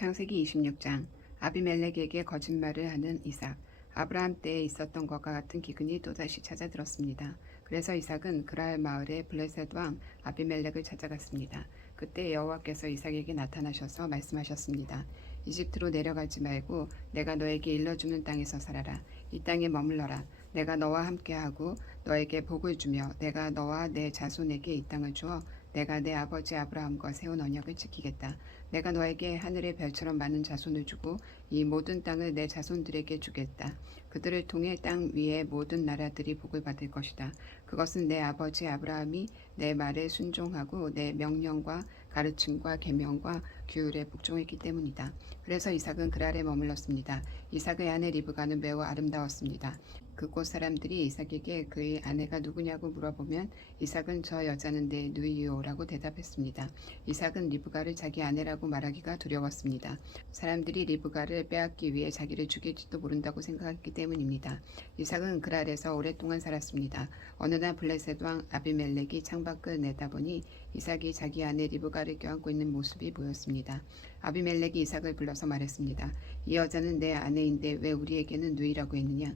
창세기 26장. 아비멜렉에게 거짓말을 하는 이삭. 아브라함 때에 있었던 것과 같은 기근이 또다시 찾아들었습니다. 그래서 이삭은 그랄 마을의 블레셋 왕 아비멜렉을 찾아갔습니다. 그때 여호와께서 이삭에게 나타나셔서 말씀하셨습니다. 이집트로 내려가지 말고 내가 너에게 일러주는 땅에서 살아라. 이 땅에 머물러라. 내가 너와 함께하고 너에게 복을 주며 내가 너와 내 자손에게 이 땅을 주어 내가 내 아버지 아브라함과 세운 언약을 지키겠다. 내가 너에게 하늘의 별처럼 많은 자손을 주고 이 모든 땅을 내 자손들에게 주겠다. 그들을 통해 땅 위의 모든 나라들이 복을 받을 것이다. 그것은 내 아버지 아브라함이 내 말에 순종하고 내 명령과 가르침과 계명과 규율에 복종했기 때문이다. 그래서 이삭은 그랄에 머물렀습니다. 이삭의 아내 리브가는 매우 아름다웠습니다. 그곳 사람들이 이삭에게 그의 아내가 누구냐고 물어보면 이삭은 저 여자는 내 누이요라고 대답했습니다. 이삭은 리브가를 자기 아내라고 말하기가 두려웠습니다. 사람들이 리브가를 빼앗기 위해 자기를 죽일지도 모른다고 생각했기 때문입니다. 이삭은 그랄에서 오랫동안 살았습니다. 어느 날 블레셋 왕 아비멜렉이 창밖을 내다보니 이삭이 자기 아내 리브가를 껴안고 있는 모습이 보였습니다. 아비멜렉이 이삭을 불러서 말했습니다. 이 여자는 내 아내인데 왜 우리에게는 누이라고 했느냐?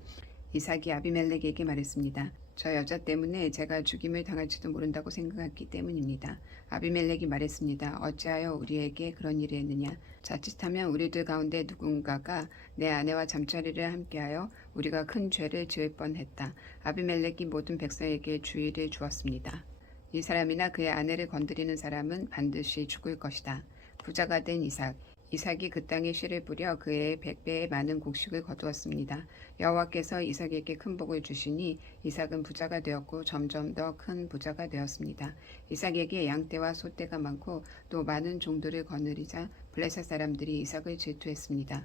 이삭이 아비멜렉에게 말했습니다. 저 여자 때문에 제가 죽임을 당할지도 모른다고 생각했기 때문입니다. 아비멜렉이 말했습니다. 어찌하여 우리에게 그런 일을 했느냐? 자칫하면 우리들 가운데 누군가가 내 아내와 잠자리를 함께하여 우리가 큰 죄를 지을 뻔했다. 아비멜렉이 모든 백성에게 주의를 주었습니다. 이 사람이나 그의 아내를 건드리는 사람은 반드시 죽을 것이다. 부자가 된 이삭. 이삭이 그 땅에 씨를 뿌려 그의 100배의 많은 곡식을 거두었습니다. 여호와께서 이삭에게 큰 복을 주시니 이삭은 부자가 되었고 점점 더 큰 부자가 되었습니다. 이삭에게 양떼와 소떼가 많고 또 많은 종들을 거느리자 블레셋 사람들이 이삭을 질투했습니다.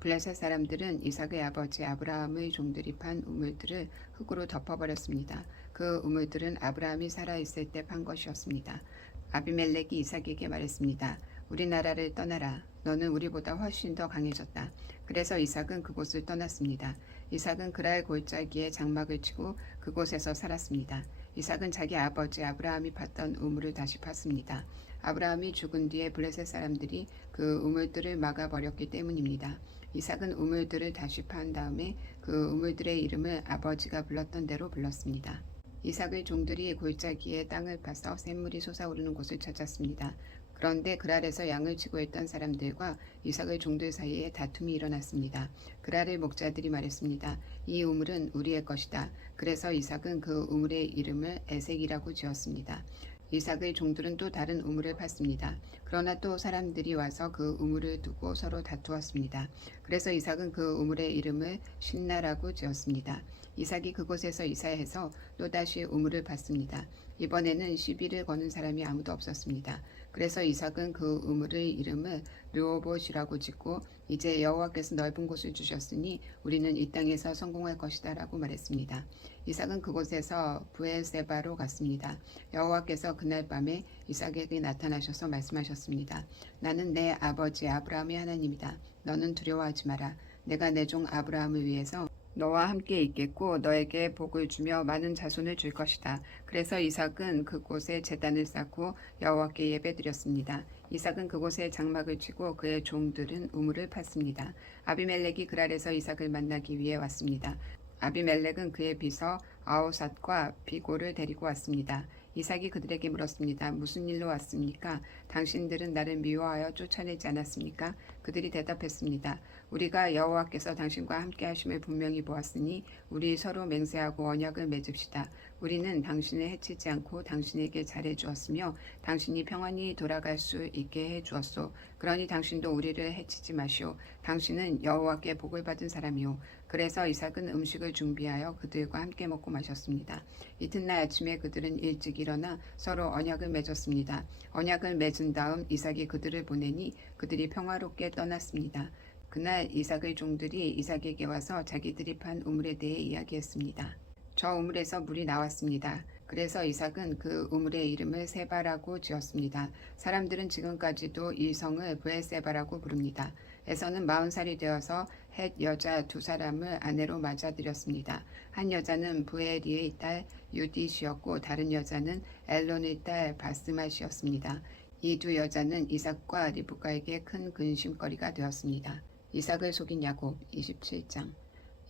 블레셋 사람들은 이삭의 아버지 아브라함의 종들이 판 우물들을 흙으로 덮어버렸습니다. 그 우물들은 아브라함이 살아있을 때 판 것이었습니다. 아비멜렉이 이삭에게 말했습니다. 우리나라를 떠나라. 너는 우리보다 훨씬 더 강해졌다. 그래서 이삭은 그곳을 떠났습니다. 이삭은 그랄 골짜기에 장막을 치고 그곳에서 살았습니다. 이삭은 자기 아버지 아브라함이 팠던 우물을 다시 팠습니다. 아브라함이 죽은 뒤에 블레셋 사람들이 그 우물들을 막아버렸기 때문입니다. 이삭은 우물들을 다시 판 다음에 그 우물들의 이름을 아버지가 불렀던 대로 불렀습니다. 이삭의 종들이 골짜기에 땅을 파서 샘물이 솟아오르는 곳을 찾았습니다. 그런데 그랄에서 양을 치고 있던 사람들과 이삭의 종들 사이에 다툼이 일어났습니다. 그랄의 목자들이 말했습니다. 이 우물은 우리의 것이다. 그래서 이삭은 그 우물의 이름을 에색이라고 지었습니다. 이삭의 종들은 또 다른 우물을 팠습니다. 그러나 또 사람들이 와서 그 우물을 두고 서로 다투었습니다. 그래서 이삭은 그 우물의 이름을 신나라고 지었습니다. 이삭이 그곳에서 이사해서 또다시 우물을 팠습니다. 이번에는 시비를 거는 사람이 아무도 없었습니다. 그래서 이삭은 그 우물의 이름을 르호봇이라고 짓고 이제 여호와께서 넓은 곳을 주셨으니 우리는 이 땅에서 성공할 것이다 라고 말했습니다. 이삭은 그곳에서 브엘세바로 갔습니다. 여호와께서 그날 밤에 이삭에게 나타나셔서 말씀하셨습니다. 나는 내 아버지 아브라함의 하나님이다. 너는 두려워하지 마라. 내가 내 종 아브라함을 위해서 너와 함께 있겠고 너에게 복을 주며 많은 자손을 줄 것이다. 그래서 이삭은 그곳에 제단을 쌓고 여호와께 예배드렸습니다. 이삭은 그곳에 장막을 치고 그의 종들은 우물을 팠습니다. 아비멜렉이 그랄에서 이삭을 만나기 위해 왔습니다. 아비멜렉은 그의 비서 아오삿과 비골을 데리고 왔습니다. 이삭이 그들에게 물었습니다. 무슨 일로 왔습니까? 당신들은 나를 미워하여 쫓아내지 않았습니까? 그들이 대답했습니다. 우리가 여호와께서 당신과 함께 하심을 분명히 보았으니 우리 서로 맹세하고 언약을 맺읍시다. 우리는 당신을 해치지 않고 당신에게 잘해 주었으며 당신이 평안히 돌아갈 수 있게 해 주었소. 그러니 당신도 우리를 해치지 마시오. 당신은 여호와께 복을 받은 사람이오. 그래서 이삭은 음식을 준비하여 그들과 함께 먹고 마셨습니다. 이튿날 아침에 그들은 일찍 일어나 서로 언약을 맺었습니다. 언약을 맺은 다음 이삭이 그들을 보내니 그들이 평화롭게 떠났습니다. 그날 이삭의 종들이 이삭에게 와서 자기들이 판 우물에 대해 이야기했습니다. 저 우물에서 물이 나왔습니다. 그래서 이삭은 그 우물의 이름을 세바라고 지었습니다. 사람들은 지금까지도 이 성을 브엘세바라고 부릅니다. 에서는 40살이 되어서 헷 여자 2사람을 아내로 맞아들였습니다. 한 여자는 부에리의 딸 유디시였고 다른 여자는 엘론의 딸 바스맛이었습니다. 이 두 여자는 이삭과 리브가에게 큰 근심거리가 되었습니다. 이삭을 속인 야곱 27장.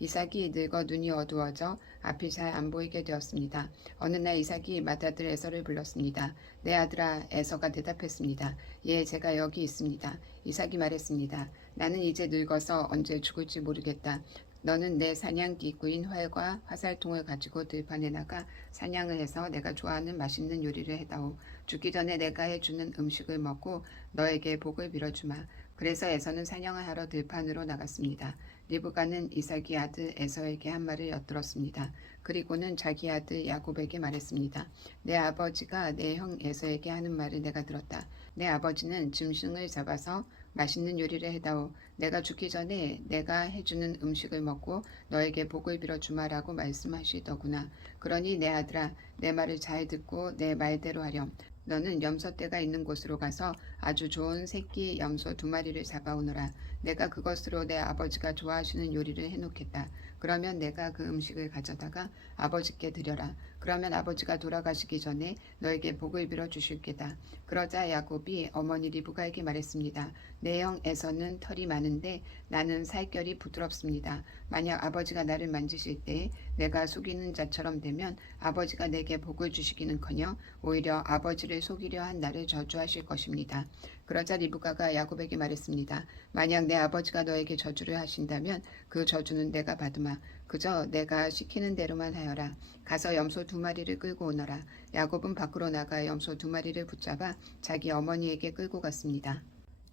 이삭이 늙어 눈이 어두워져 앞이 잘 안 보이게 되었습니다. 어느 날 이삭이 맏아들 에서를 불렀습니다. 내 아들아, 에서가 대답했습니다. 예, 제가 여기 있습니다. 이삭이 말했습니다. 나는 이제 늙어서 언제 죽을지 모르겠다. 너는 내 사냥기구인 활과 화살통을 가지고 들판에 나가 사냥을 해서 내가 좋아하는 맛있는 요리를 해다오. 죽기 전에 내가 해주는 음식을 먹고 너에게 복을 빌어주마. 그래서 에서는 사냥을 하러 들판으로 나갔습니다. 리브가는 이삭이 아들 에서에게 한 말을 엿들었습니다. 그리고는 자기 아들 야곱에게 말했습니다. 내 아버지가 내 형 에서에게 하는 말을 내가 들었다. 내 아버지는 짐승을 잡아서 맛있는 요리를 해다오. 내가 죽기 전에 내가 해주는 음식을 먹고 너에게 복을 빌어주마라고 말씀하시더구나. 그러니 내 아들아, 내 말을 잘 듣고 내 말대로 하렴. 너는 염소떼가 있는 곳으로 가서 아주 좋은 새끼 염소 2마리를 잡아오너라. 내가 그것으로 내 아버지가 좋아하시는 요리를 해놓겠다. 그러면 내가 그 음식을 가져다가 아버지께 드려라. 그러면 아버지가 돌아가시기 전에 너에게 복을 빌어 주실 게다. 그러자 야곱이 어머니 리브가에게 말했습니다. 내 형 에서는 털이 많은데 나는 살결이 부드럽습니다. 만약 아버지가 나를 만지실 때 내가 속이는 자처럼 되면 아버지가 내게 복을 주시기는커녕 오히려 아버지를 속이려 한 나를 저주하실 것입니다. 그러자 리브가가 야곱에게 말했습니다. 만약 내 아버지가 너에게 저주를 하신다면 그 저주는 내가 받으마. 그저 내가 시키는 대로만 하여라. 가서 염소 2마리를 끌고 오너라. 야곱은 밖으로 나가 염소 2마리를 붙잡아 자기 어머니에게 끌고 갔습니다.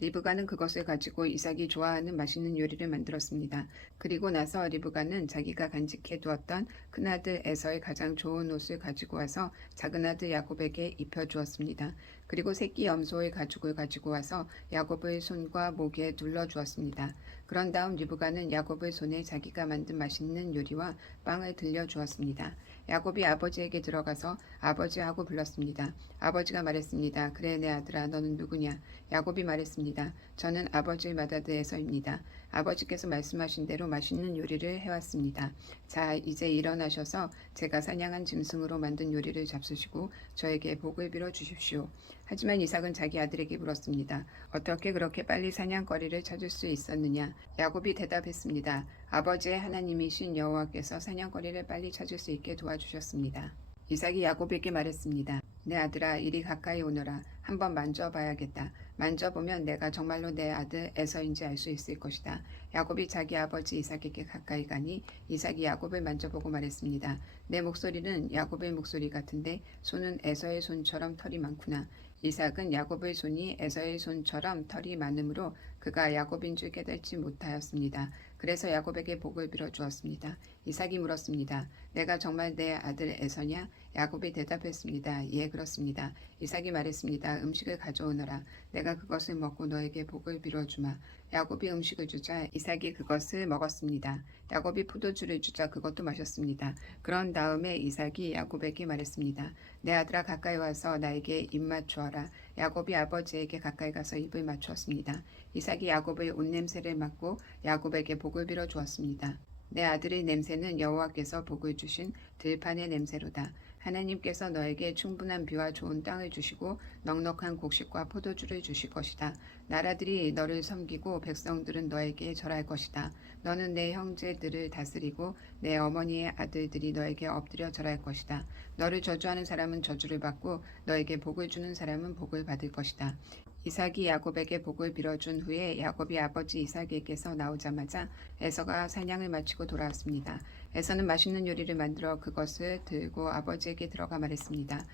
리브가는 그것을 가지고 이삭이 좋아하는 맛있는 요리를 만들었습니다. 그리고 나서 리브가는 자기가 간직해 두었던 큰아들 에서의 가장 좋은 옷을 가지고 와서 작은아들 야곱에게 입혀주었습니다. 그리고 새끼 염소의 가죽을 가지고 와서 야곱의 손과 목에 둘러주었습니다. 그런 다음 리브가는 야곱의 손에 자기가 만든 맛있는 요리와 빵을 들려주었습니다. 야곱이 아버지에게 들어가서 아버지하고 불렀습니다. 아버지가 말했습니다. 그래 내 아들아, 너는 누구냐? 야곱이 말했습니다. 저는 아버지의 맏아들 에서입니다. 아버지께서 말씀하신 대로 맛있는 요리를 해왔습니다. 자, 이제 일어나셔서 제가 사냥한 짐승으로 만든 요리를 잡수시고 저에게 복을 빌어 주십시오. 하지만 이삭은 자기 아들에게 물었습니다. 어떻게 그렇게 빨리 사냥거리를 찾을 수 있었느냐? 야곱이 대답했습니다. 아버지의 하나님이신 여호와께서 사냥거리를 빨리 찾을 수 있게 도와주셨습니다. 이삭이 야곱에게 말했습니다. 내 아들아, 이리 가까이 오너라. 한번 만져봐야겠다. 만져보면 내가 정말로 내 아들 에서인지 알 수 있을 것이다. 야곱이 자기 아버지 이삭에게 가까이 가니 이삭이 야곱을 만져보고 말했습니다. 내 목소리는 야곱의 목소리 같은데 손은 에서의 손처럼 털이 많구나. 이삭은 야곱의 손이 에서의 손처럼 털이 많으므로 그가 야곱인 줄 깨닫지 못하였습니다. 그래서 야곱에게 복을 빌어 주었습니다. 이삭이 물었습니다. 내가 정말 내 아들 에서냐? 야곱이 대답했습니다. 예, 그렇습니다. 이삭이 말했습니다. 음식을 가져오너라. 내가 그것을 먹고 너에게 복을 빌어주마. 야곱이 음식을 주자 이삭이 그것을 먹었습니다. 야곱이 포도주를 주자 그것도 마셨습니다. 그런 다음에 이삭이 야곱에게 말했습니다. 내 아들아, 가까이 와서 나에게 입 맞추어라. 야곱이 아버지에게 가까이 가서 입을 맞추었습니다. 이삭이 야곱의 옷냄새를 맡고 야곱에게 복을 빌어 주었습니다. 내 아들의 냄새는 여호와께서 복을 주신 들판의 냄새로다. 하나님께서 너에게 충분한 비와 좋은 땅을 주시고 넉넉한 곡식과 포도주를 주실 것이다. 나라들이 너를 섬기고 백성들은 너에게 절할 것이다. 너는 내 형제들을 다스리고 내 어머니의 아들들이 너에게 엎드려 절할 것이다. 너를 저주하는 사람은 저주를 받고 너에게 복을 주는 사람은 복을 받을 것이다. 이삭이 야곱에게 복을 빌어준 후에 야곱이 아버지 이삭에게서 나오자마자 에서가 사냥을 마치고 돌아왔습니다. 에서는 맛있는 요리를 만들어 그것을 들고 아버지에게 들어가 말했습니다.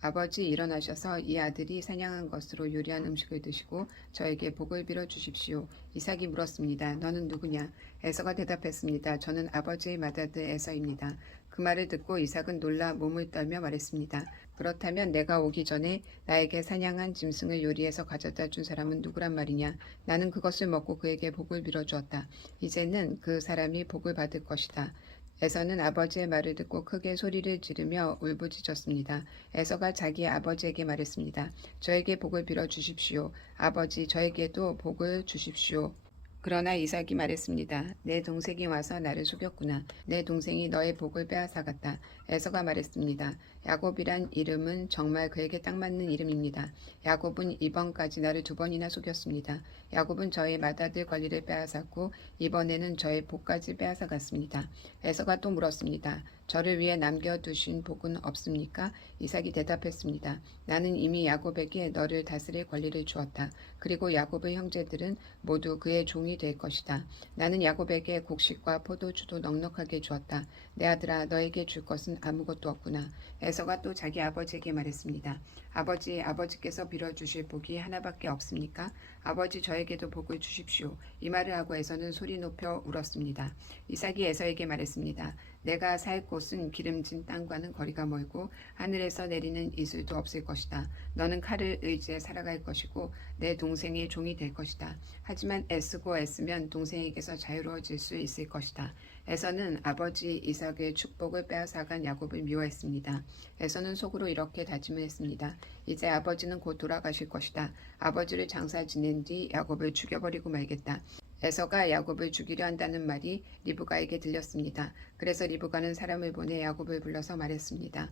아버지, 일어나셔서 이 아들이 사냥한 것으로 요리한 음식을 드시고 저에게 복을 빌어 주십시오. 이삭이 물었습니다. 너는 누구냐? 에서가 대답했습니다. 저는 아버지의 맏아들 에서입니다. 그 말을 듣고 이삭은 놀라 몸을 떨며 말했습니다. 그렇다면 내가 오기 전에 나에게 사냥한 짐승을 요리해서 가져다 준 사람은 누구란 말이냐? 나는 그것을 먹고 그에게 복을 빌어 주었다. 이제는 그 사람이 복을 받을 것이다. 에서는 아버지의 말을 듣고 크게 소리를 지르며 울부짖었습니다. 에서가 자기 아버지에게 말했습니다. 저에게 복을 빌어 주십시오. 아버지, 저에게도 복을 주십시오. 그러나 이삭이 말했습니다. 내 동생이 와서 나를 속였구나. 내 동생이 너의 복을 빼앗아갔다. 에서가 말했습니다. 야곱이란 이름은 정말 그에게 딱 맞는 이름입니다. 야곱은 이번까지 나를 2번이나 속였습니다. 야곱은 저의 맏아들 권리를 빼앗았고 이번에는 저의 복까지 빼앗아갔습니다. 에서가 또 물었습니다. 저를 위해 남겨두신 복은 없습니까? 이삭이 대답했습니다. 나는 이미 야곱에게 너를 다스릴 권리를 주었다. 그리고 야곱의 형제들은 모두 그의 종이 될 것이다. 나는 야곱에게 곡식과 포도주도 넉넉하게 주었다. 내 아들아, 너에게 줄 것은 아무것도 없구나. 에서가 또 자기 아버지에게 말했습니다. 아버지께서 빌어주실 복이 하나밖에 없습니까? 아버지, 저에게도 복을 주십시오. 이 말을 하고 에서는 소리 높여 울었습니다. 이삭이 에서에게 말했습니다. 내가 살 곳은 기름진 땅과는 거리가 멀고 하늘에서 내리는 이슬도 없을 것이다. 너는 칼을 의지해 살아갈 것이고 내 동생의 종이 될 것이다. 하지만 애쓰고 애쓰면 동생에게서 자유로워질 수 있을 것이다. 에서는 아버지 이삭의 축복을 빼앗아간 야곱을 미워했습니다. 에서는 속으로 이렇게 다짐을 했습니다. 이제 아버지는 곧 돌아가실 것이다. 아버지를 장사 지낸 뒤 야곱을 죽여버리고 말겠다. 에서가 야곱을 죽이려 한다는 말이 리브가에게 들렸습니다. 그래서 리브가는 사람을 보내 야곱을 불러서 말했습니다.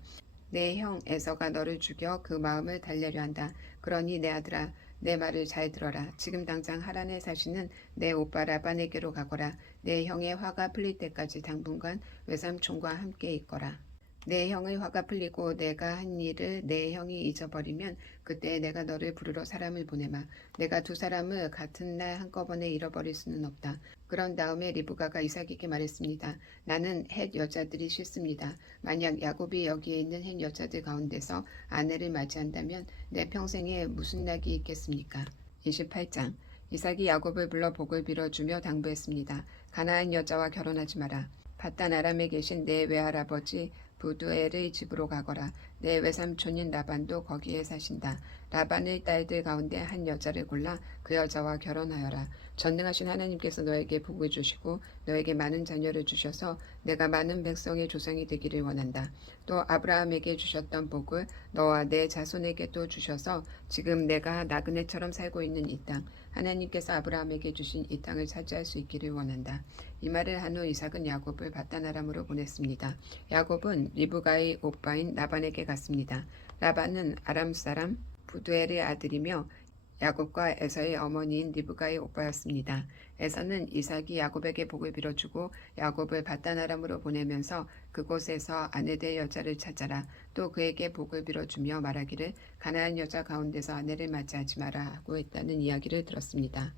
내 형 에서가 너를 죽여 그 마음을 달래려 한다. 그러니 내 아들아, 내 말을 잘 들어라. 지금 당장 하란에 사시는 내 오빠 라반에게로 가거라. 내 형의 화가 풀릴 때까지 당분간 외삼촌과 함께 있거라. 내 형의 화가 풀리고 내가 한 일을 내 형이 잊어버리면 그때 내가 너를 부르러 사람을 보내마. 내가 2사람을 같은 날 한꺼번에 잃어버릴 수는 없다. 그런 다음에 리브가가 이삭에게 말했습니다. 나는 헷 여자들이 싫습니다. 만약 야곱이 여기에 있는 헷 여자들 가운데서 아내를 맞이한다면 내 평생에 무슨 낙이 있겠습니까? 28장. 이삭이 야곱을 불러 복을 빌어주며 당부했습니다. 가나안 여자와 결혼하지 마라. 밧단 아람에 계신 내 외할아버지 부두엘의 집으로 가거라. 내 외삼촌인 라반도 거기에 사신다. 라반의 딸들 가운데 한 여자를 골라 그 여자와 결혼하여라. 전능하신 하나님께서 너에게 복을 주시고 너에게 많은 자녀를 주셔서 내가 많은 백성의 조상이 되기를 원한다. 또 아브라함에게 주셨던 복을 너와 내 자손에게 또 주셔서 지금 내가 나그네처럼 살고 있는 이 땅, 하나님께서 아브라함에게 주신 이 땅을 차지할 수 있기를 원한다. 이 말을 한 후 이삭은 야곱을 밧단 아람으로 보냈습니다. 야곱은 리브가의 오빠인 라반에게 갔습니다. 라반은 아람 사람 부두엘의 아들이며 야곱과 에서의 어머니인 리브가의 오빠였습니다. 에서는 이삭이 야곱에게 복을 빌어주고 야곱을 밧단 아람으로 보내면서 그곳에서 아내 될 여자를 찾아라. 또 그에게 복을 빌어주며 말하기를 가나안 여자 가운데서 아내를 맞이하지 마라 하고 했다는 이야기를 들었습니다.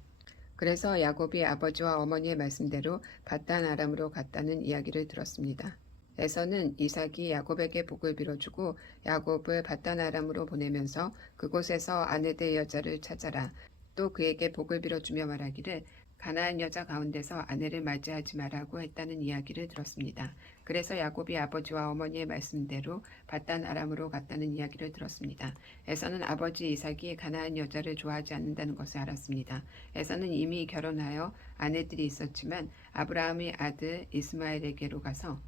그래서 야곱이 아버지와 어머니의 말씀대로 밧단 아람으로 갔다는 이야기를 들었습니다. 에서는 이삭이 야곱에게 복을 빌어주고 야곱을 밧단 아람으로 보내면서 그곳에서 아내 될 여자를 찾아라. 또 그에게 복을 빌어주며 말하기를 가나안 여자 가운데서 아내를 맞이하지 말라고 했다는 이야기를 들었습니다. 그래서 야곱이 아버지와 어머니의 말씀대로 밧단 아람으로 갔다는 이야기를 들었습니다. 에서는 아버지 이삭이 가나안 여자를 좋아하지 않는다는 것을 알았습니다. 에서는 이미 결혼하여 아내들이 있었지만 아브라함의 아들 이스마엘에게로 가서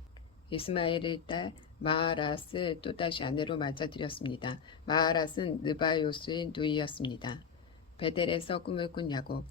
이스마엘의 딸 마하랏을 또다시 아내로 맞아들였습니다. 마하랏은 느바요스의 누이였습니다. 베델에서 꿈을 꾼 야곱.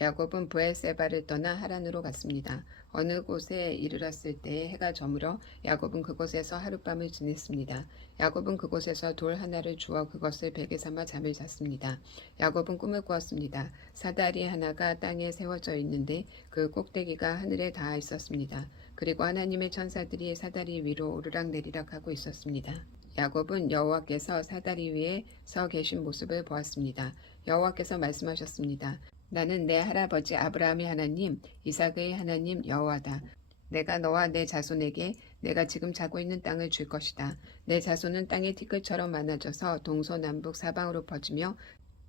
야곱은 브엘세바를 떠나 하란으로 갔습니다. 어느 곳에 이르렀을 때 해가 저물어 야곱은 그곳에서 하룻밤을 지냈습니다. 야곱은 그곳에서 돌 하나를 주어 그것을 베개 삼아 잠을 잤습니다. 야곱은 꿈을 꾸었습니다. 사다리 하나가 땅에 세워져 있는데 그 꼭대기가 하늘에 닿아 있었습니다. 그리고 하나님의 천사들이 사다리 위로 오르락내리락 하고 있었습니다. 야곱은 여호와께서 사다리 위에 서 계신 모습을 보았습니다. 여호와께서 말씀하셨습니다. 나는 내 할아버지 아브라함의 하나님, 이삭의 하나님 여호와다. 내가 너와 내 자손에게 내가 지금 자고 있는 땅을 줄 것이다. 내 자손은 땅의 티끌처럼 많아져서 동서남북 사방으로 퍼지며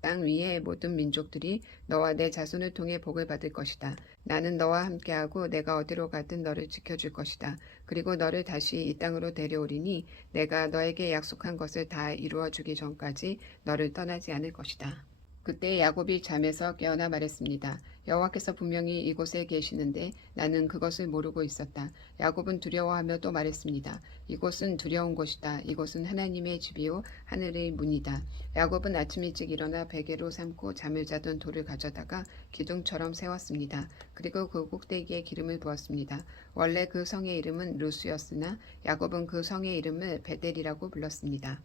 땅 위의 모든 민족들이 너와 내 자손을 통해 복을 받을 것이다. 나는 너와 함께하고 내가 어디로 가든 너를 지켜줄 것이다. 그리고 너를 다시 이 땅으로 데려오리니 내가 너에게 약속한 것을 다 이루어 주기 전까지 너를 떠나지 않을 것이다. 그때 야곱이 잠에서 깨어나 말했습니다. 여호와께서 분명히 이곳에 계시는데 나는 그것을 모르고 있었다. 야곱은 두려워하며 또 말했습니다. 이곳은 두려운 곳이다. 이곳은 하나님의 집이요 하늘의 문이다. 야곱은 아침 일찍 일어나 베개로 삼고 잠을 자던 돌을 가져다가 기둥처럼 세웠습니다. 그리고 그 꼭대기에 기름을 부었습니다. 원래 그 성의 이름은 루스였으나 야곱은 그 성의 이름을 베델이라고 불렀습니다.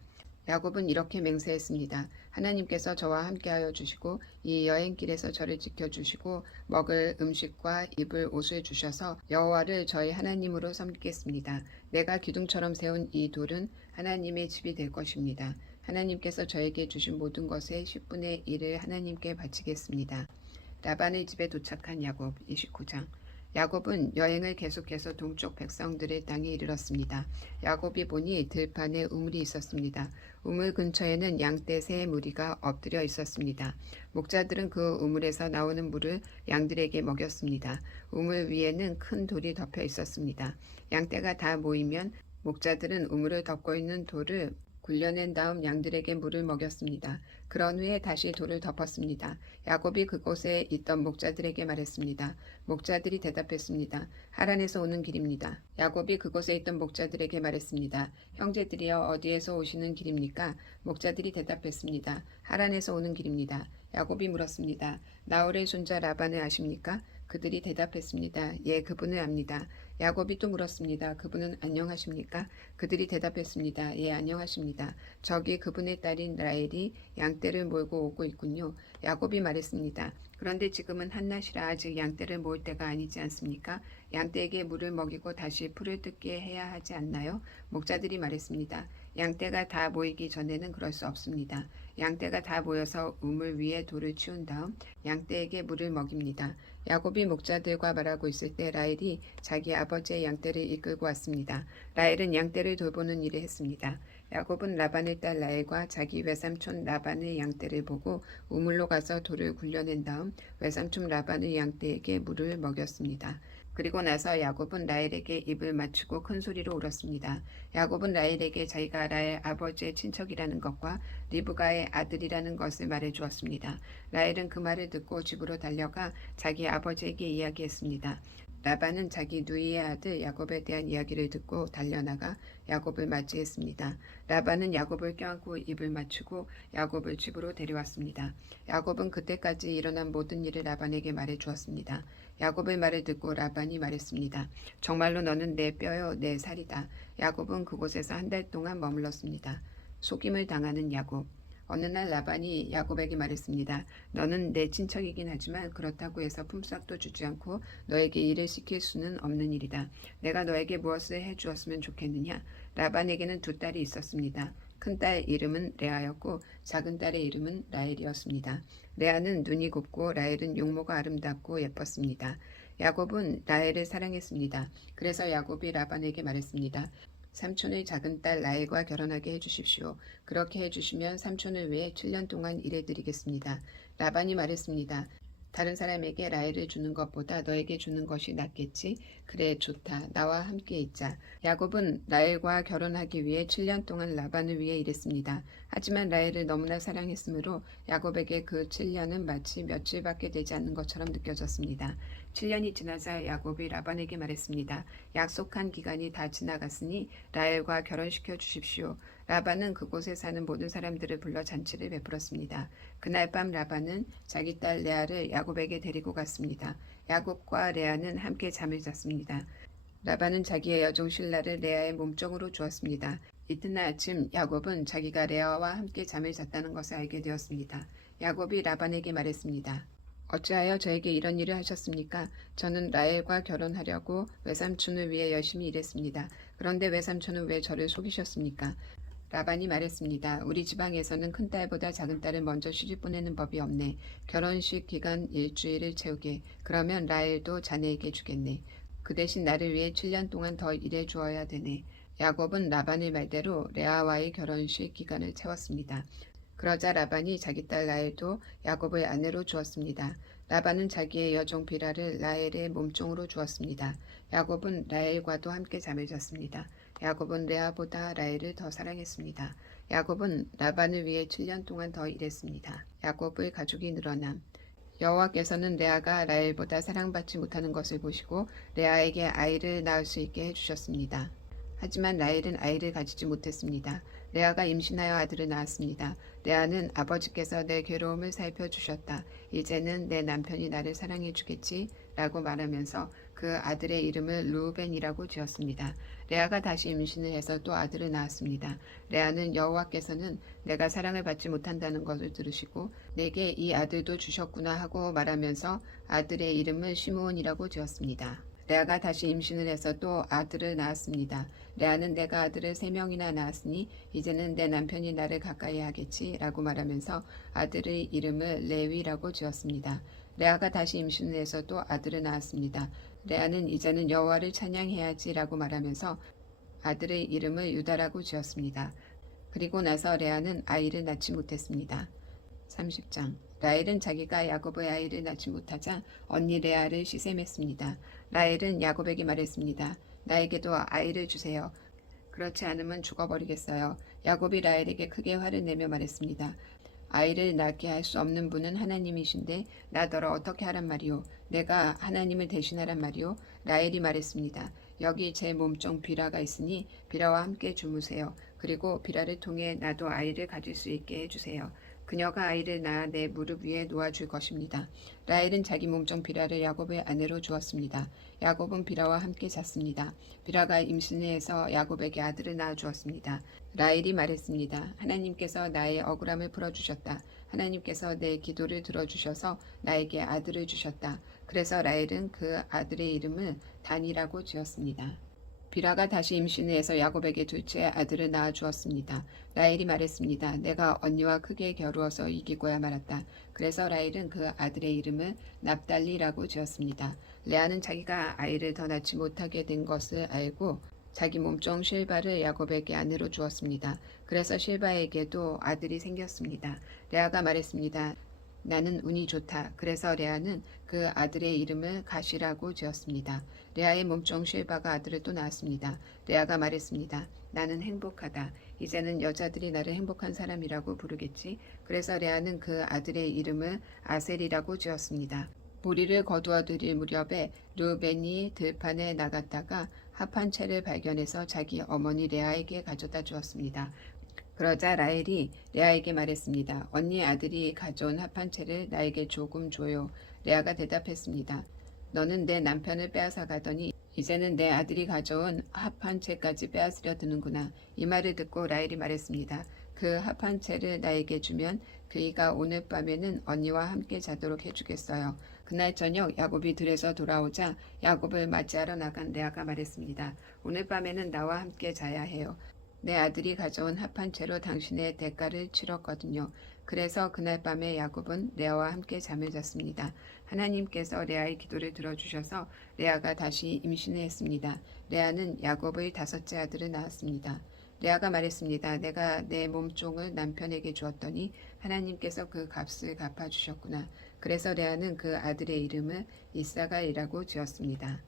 야곱은 이렇게 맹세했습니다. 하나님께서 저와 함께하여 주시고 이 여행길에서 저를 지켜주시고 먹을 음식과 입을 옷을 주셔서 여호와를 저희 하나님으로 섬기겠습니다. 내가 기둥처럼 세운 이 돌은 하나님의 집이 될 것입니다. 하나님께서 저에게 주신 모든 것의 10분의 1을 하나님께 바치겠습니다. 라반의 집에 도착한 야곱 29장. 야곱은 여행을 계속해서 동쪽 백성들의 땅에 이르렀습니다. 야곱이 보니 들판에 우물이 있었습니다. 우물 근처에는 양떼 무리가 엎드려 있었습니다. 목자들은 그 우물에서 나오는 물을 양들에게 먹였습니다. 우물 위에는 큰 돌이 덮여 있었습니다. 양떼가 다 모이면 목자들은 우물을 덮고 있는 돌을 굴려낸 다음 양들에게 물을 먹였습니다. 그런 후에 다시 돌을 덮었습니다. 야곱이 그곳에 있던 목자들에게 말했습니다. 목자들이 대답했습니다. 하란에서 오는 길입니다. 야곱이 그곳에 있던 목자들에게 말했습니다. 형제들이여 어디에서 오시는 길입니까? 목자들이 대답했습니다. 하란에서 오는 길입니다. 야곱이 물었습니다. 나홀의 손자 라반을 아십니까? 그들이 대답했습니다. 예, 그분을 압니다. 야곱이 또 물었습니다. 그분은 안녕하십니까? 그들이 대답했습니다. 예, 안녕하십니다. 저기 그분의 딸인 라헬이 양떼를 몰고 오고 있군요. 야곱이 말했습니다. 그런데 지금은 한낮이라 아직 양떼를 모을 때가 아니지 않습니까? 양떼에게 물을 먹이고 다시 풀을 뜯게 해야 하지 않나요? 목자들이 말했습니다. 양떼가 다 모이기 전에는 그럴 수 없습니다. 양떼가 다 모여서 우물 위에 돌을 치운 다음 양떼에게 물을 먹입니다. 야곱이 목자들과 말하고 있을 때 라헬이 자기 아버지의 양떼를 이끌고 왔습니다. 라헬은 양떼를 돌보는 일을 했습니다. 야곱은 라반의 딸 라헬과 자기 외삼촌 라반의 양떼를 보고 우물로 가서 돌을 굴려낸 다음 외삼촌 라반의 양떼에게 물을 먹였습니다. 그리고 나서 야곱은 라헬에게 입을 맞추고 큰 소리로 울었습니다. 야곱은 라헬에게 자기가 라헬 아버지의 친척이라는 것과 리브가의 아들이라는 것을 말해 주었습니다. 라헬은 그 말을 듣고 집으로 달려가 자기 아버지에게 이야기했습니다. 라반은 자기 누이의 아들 야곱에 대한 이야기를 듣고 달려나가 야곱을 맞이했습니다. 라반은 야곱을 껴안고 입을 맞추고 야곱을 집으로 데려왔습니다. 야곱은 그때까지 일어난 모든 일을 라반에게 말해 주었습니다. 야곱의 말을 듣고 라반이 말했습니다. 정말로 너는 내 뼈요 내 살이다. 야곱은 그곳에서 한 달 동안 머물렀습니다. 속임을 당하는 야곱. 어느 날 라반이 야곱에게 말했습니다. 너는 내 친척이긴 하지만 그렇다고 해서 품삯도 주지 않고 너에게 일을 시킬 수는 없는 일이다. 내가 너에게 무엇을 해주었으면 좋겠느냐? 라반에게는 두 딸이 있었습니다. 큰 딸 이름은 레아였고 작은 딸의 이름은 라헬이었습니다. 레아는 눈이 곱고 라헬은 용모가 아름답고 예뻤습니다. 야곱은 라헬을 사랑했습니다. 그래서 야곱이 라반에게 말했습니다. 삼촌의 작은 딸 라헬과 결혼하게 해주십시오. 그렇게 해주시면 삼촌을 위해 7년 동안 일해드리겠습니다. 라반이 말했습니다. 다른 사람에게 라헬을 주는 것보다 너에게 주는 것이 낫겠지? 그래, 좋다. 나와 함께 있자. 야곱은 라헬과 결혼하기 위해 7년 동안 라반을 위해 일했습니다. 하지만 라헬을 너무나 사랑했으므로 야곱에게 그 7년은 마치 며칠밖에 되지 않는 것처럼 느껴졌습니다. 7년이 지나자 야곱이 라반에게 말했습니다. 약속한 기간이 다 지나갔으니 라헬과 결혼시켜 주십시오. 라반은 그곳에 사는 모든 사람들을 불러 잔치를 베풀었습니다. 그날 밤 라반은 자기 딸 레아를 야곱에게 데리고 갔습니다. 야곱과 레아는 함께 잠을 잤습니다. 라반은 자기의 여종 실라를 레아의 몸종으로 주었습니다. 이튿날 아침 야곱은 자기가 레아와 함께 잠을 잤다는 것을 알게 되었습니다. 야곱이 라반에게 말했습니다. 어찌하여 저에게 이런 일을 하셨습니까? 저는 라헬과 결혼하려고 외삼촌을 위해 열심히 일했습니다. 그런데 외삼촌은 왜 저를 속이셨습니까? 라반이 말했습니다. 우리 지방에서는 큰딸보다 작은딸을 먼저 시집 보내는 법이 없네. 결혼식 기간 일주일을 채우게. 그러면 라헬도 자네에게 주겠네. 그 대신 나를 위해 7년 동안 더 일해 주어야 되네. 야곱은 라반의 말대로 레아와의 결혼식 기간을 채웠습니다. 그러자 라반이 자기 딸 라헬도 야곱의 아내로 주었습니다. 라반은 자기의 여종 비라를 라헬의 몸종으로 주었습니다. 야곱은 라헬과도 함께 잠을 잤습니다. 야곱은 레아보다 라헬을 더 사랑했습니다. 야곱은 라반을 위해 7년 동안 더 일했습니다. 야곱의 가족이 늘어남. 여호와께서는 레아가 라헬보다 사랑받지 못하는 것을 보시고 레아에게 아이를 낳을 수 있게 해주셨습니다. 하지만 라헬은 아이를 가지지 못했습니다. 레아가 임신하여 아들을 낳았습니다. 레아는 아버지께서 내 괴로움을 살펴주셨다. 이제는 내 남편이 나를 사랑해 주겠지? 라고 말하면서 그 아들의 이름을 르우벤이라고 지었습니다. 레아가 다시 임신을 해서 또 아들을 낳았습니다. 레아는 여호와께서는 내가 사랑을 받지 못한다는 것을 들으시고 내게 이 아들도 주셨구나 하고 말하면서 아들의 이름을 시므온이라고 지었습니다. 레아가 다시 임신을 해서 또 아들을 낳았습니다. 레아는 내가 아들을 3명이나 낳았으니 이제는 내 남편이 나를 가까이 하겠지 라고 말하면서 아들의 이름을 레위라고 지었습니다. 레아가 다시 임신을 해서 또 아들을 낳았습니다. 레아는 이제는 여호와를 찬양해야지 라고 말하면서 아들의 이름을 유다라고 지었습니다. 그리고 나서 레아는 아이를 낳지 못했습니다. 30장. 라헬은 자기가 야곱의 아이를 낳지 못하자 언니 레아를 시샘했습니다. 라헬은 야곱에게 말했습니다. 나에게도 아이를 주세요. 그렇지 않으면 죽어버리겠어요. 야곱이 라헬에게 크게 화를 내며 말했습니다. 아이를 낳게 할 수 없는 분은 하나님이신데 나더러 어떻게 하란 말이오. 내가 하나님을 대신하란 말이오. 라헬이 말했습니다. 여기 제 몸종 비라가 있으니 비라와 함께 주무세요. 그리고 비라를 통해 나도 아이를 가질 수 있게 해주세요. 그녀가 아이를 낳아 내 무릎 위에 놓아줄 것입니다. 라헬은 자기 몸종 비라를 야곱의 아내로 주었습니다. 야곱은 비라와 함께 잤습니다. 비라가 임신을 해서 야곱에게 아들을 낳아 주었습니다. 라헬이 말했습니다. 하나님께서 나의 억울함을 풀어주셨다. 하나님께서 내 기도를 들어주셔서 나에게 아들을 주셨다. 그래서 라헬은 그 아들의 이름을 단이라고 지었습니다. 비라가 다시 임신을 해서 야곱에게 둘째 아들을 낳아 주었습니다. 라헬이 말했습니다. 내가 언니와 크게 겨루어서 이기고야 말았다. 그래서 라헬은 그 아들의 이름을 납달리라고 지었습니다. 레아는 자기가 아이를 더 낳지 못하게 된 것을 알고 자기 몸종 실바를 야곱에게 아내로 주었습니다. 그래서 실바에게도 아들이 생겼습니다. 레아가 말했습니다. 나는 운이 좋다. 그래서 레아는 그 아들의 이름을 가시라고 지었습니다. 레아의 몸종 실바가 아들을 또 낳았습니다. 레아가 말했습니다. 나는 행복하다. 이제는 여자들이 나를 행복한 사람이라고 부르겠지. 그래서 레아는 그 아들의 이름을 아셀이라고 지었습니다. 보리를 거두어 들일 무렵에 르우벤이 들판에 나갔다가 합한 채를 발견해서 자기 어머니 레아에게 가져다 주었습니다. 그러자 라헬이 레아에게 말했습니다. 언니 아들이 가져온 합한 채를 나에게 조금 줘요. 레아가 대답했습니다. 너는 내 남편을 빼앗아 가더니 이제는 내 아들이 가져온 합한 채까지 빼앗으려 드는구나. 이 말을 듣고 라헬이 말했습니다. 그 합한 채를 나에게 주면 그이가 오늘 밤에는 언니와 함께 자도록 해주겠어요. 그날 저녁 야곱이 들에서 돌아오자 야곱을 맞이하러 나간 레아가 말했습니다. 오늘 밤에는 나와 함께 자야 해요. 내 아들이 가져온 합한 채로 당신의 대가를 치렀거든요. 그래서 그날 밤에 야곱은 레아와 함께 잠을 잤습니다. 하나님께서 레아의 기도를 들어주셔서 레아가 다시 임신을 했습니다. 레아는 야곱의 5째 아들을 낳았습니다. 레아가 말했습니다. 내가 내 몸종을 남편에게 주었더니 하나님께서 그 값을 갚아주셨구나. 그래서 레아는 그 아들의 이름을 이사갈이라고 지었습니다.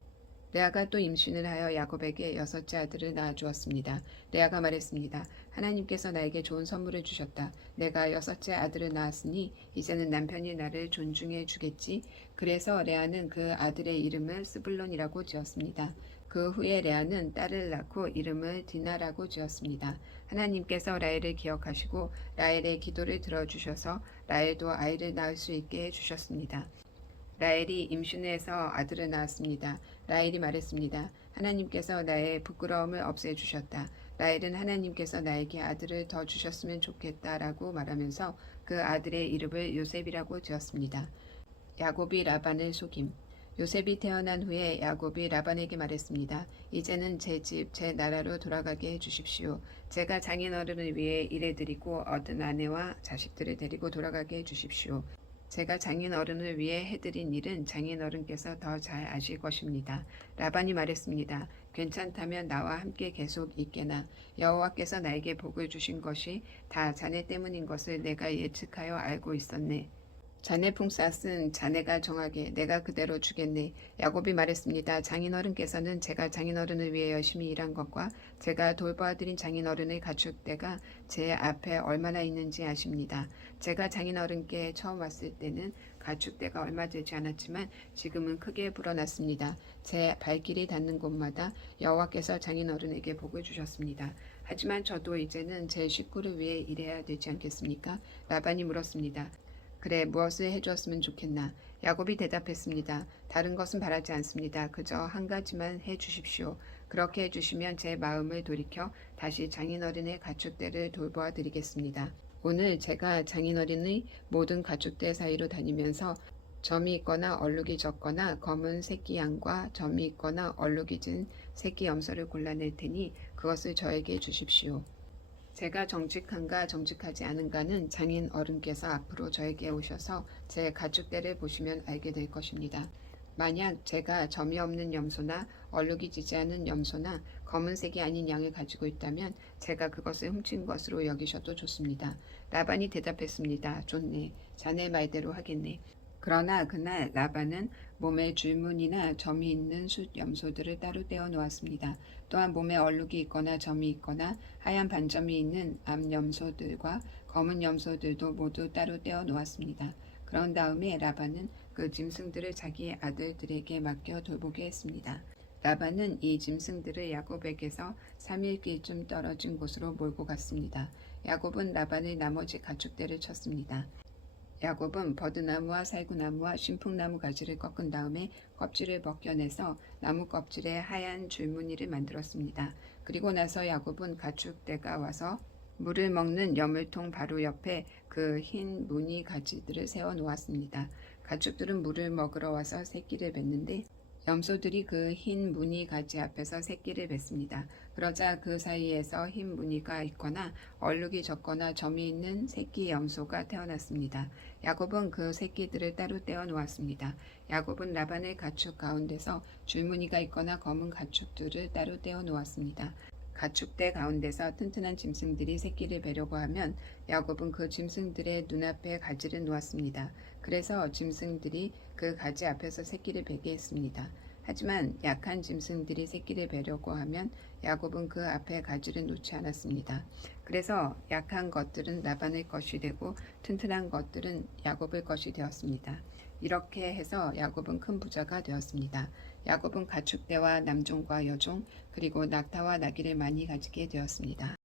레아가 또 임신을 하여 야곱에게 6째 아들을 낳아주었습니다. 레아가 말했습니다. 하나님께서 나에게 좋은 선물을 주셨다. 내가 6째 아들을 낳았으니 이제는 남편이 나를 존중해 주겠지. 그래서 레아는 그 아들의 이름을 스불론이라고 지었습니다. 그 후에 레아는 딸을 낳고 이름을 디나라고 지었습니다. 하나님께서 라헬을 기억하시고 라헬의 기도를 들어주셔서 라헬도 아이를 낳을 수 있게 해주셨습니다. 라헬이 임신을 해서 아들을 낳았습니다. 라헬이 말했습니다. 하나님께서 나의 부끄러움을 없애주셨다. 라헬은 하나님께서 나에게 아들을 더 주셨으면 좋겠다라고 말하면서 그 아들의 이름을 요셉이라고 지었습니다. 야곱이 라반을 속임. 요셉이 태어난 후에 야곱이 라반에게 말했습니다. 이제는 제 집, 제 나라로 돌아가게 해주십시오. 제가 장인어른을 위해 일해드리고 얻은 아내와 자식들을 데리고 돌아가게 해주십시오. 제가 장인어른을 위해 해드린 일은 장인어른께서 더 잘 아실 것입니다. 라반이 말했습니다. 괜찮다면 나와 함께 계속 있게나. 여호와께서 나에게 복을 주신 것이 다 자네 때문인 것을 내가 예측하여 알고 있었네. 자네 품삯은 자네가 정하게 내가 그대로 주겠네. 야곱이 말했습니다. 장인어른께서는 제가 장인어른을 위해 열심히 일한 것과 제가 돌보아드린 장인어른의 가축대가 제 앞에 얼마나 있는지 아십니다. 제가 장인어른께 처음 왔을 때는 가축대가 얼마 되지 않았지만 지금은 크게 불어났습니다. 제 발길이 닿는 곳마다 여호와께서 장인어른에게 복을 주셨습니다. 하지만 저도 이제는 제 식구를 위해 일해야 되지 않겠습니까? 라반이 물었습니다. 그래, 무엇을 해주었으면 좋겠나? 야곱이 대답했습니다. 다른 것은 바라지 않습니다. 그저 한 가지만 해주십시오. 그렇게 해주시면 제 마음을 돌이켜 다시 장인어른의 가축대를 돌보아 드리겠습니다. 오늘 제가 장인어른의 모든 가축대 사이로 다니면서 점이 있거나 얼룩이 적거나 검은 새끼 양과 점이 있거나 얼룩이 진 새끼 염소를 골라낼 테니 그것을 저에게 주십시오. 제가 정직한가 정직하지 않은가는 장인 어른께서 앞으로 저에게 오셔서 제 가축대를 보시면 알게 될 것입니다. 만약 제가 점이 없는 염소나 얼룩이 지지 않은 염소나 검은색이 아닌 양을 가지고 있다면 제가 그것을 훔친 것으로 여기셔도 좋습니다. 라반이 대답했습니다. 좋네. 자네 말대로 하겠네. 그러나 그날 라반은 몸에 줄무늬나 점이 있는 숫 염소들을 따로 떼어 놓았습니다. 또한 몸에 얼룩이 있거나 점이 있거나 하얀 반점이 있는 암 염소들과 검은 염소들도 모두 따로 떼어 놓았습니다. 그런 다음에 라반은 그 짐승들을 자기 아들들에게 맡겨 돌보게 했습니다. 라반은 이 짐승들을 야곱에게서 3일 길쯤 떨어진 곳으로 몰고 갔습니다. 야곱은 라반의 나머지 가축대를 쳤습니다. 야곱은 버드나무와 살구나무와 신풍나무 가지를 꺾은 다음에 껍질을 벗겨내서 나무 껍질에 하얀 줄무늬를 만들었습니다. 그리고 나서 야곱은 가축대가 와서 물을 먹는 여물통 바로 옆에 그 흰 무늬 가지들을 세워 놓았습니다. 가축들은 물을 먹으러 와서 새끼를 뱉는데 염소들이 그 흰 무늬 가지 앞에서 새끼를 뱉습니다. 그러자 그 사이에서 흰 무늬가 있거나 얼룩이 적거나 점이 있는 새끼 염소가 태어났습니다. 야곱은 그 새끼들을 따로 떼어 놓았습니다. 야곱은 라반의 가축 가운데서 줄무늬가 있거나 검은 가축들을 따로 떼어 놓았습니다. 가축대 가운데서 튼튼한 짐승들이 새끼를 베려고 하면 야곱은 그 짐승들의 눈앞에 가지를 놓았습니다. 그래서 짐승들이 그 가지 앞에서 새끼를 베게 했습니다. 하지만 약한 짐승들이 새끼를 베려고 하면 야곱은 그 앞에 가지를 놓지 않았습니다. 그래서 약한 것들은 라반의 것이 되고 튼튼한 것들은 야곱의 것이 되었습니다. 이렇게 해서 야곱은 큰 부자가 되었습니다. 야곱은 가축대와 남종과 여종 그리고 낙타와 나귀를 많이 가지게 되었습니다.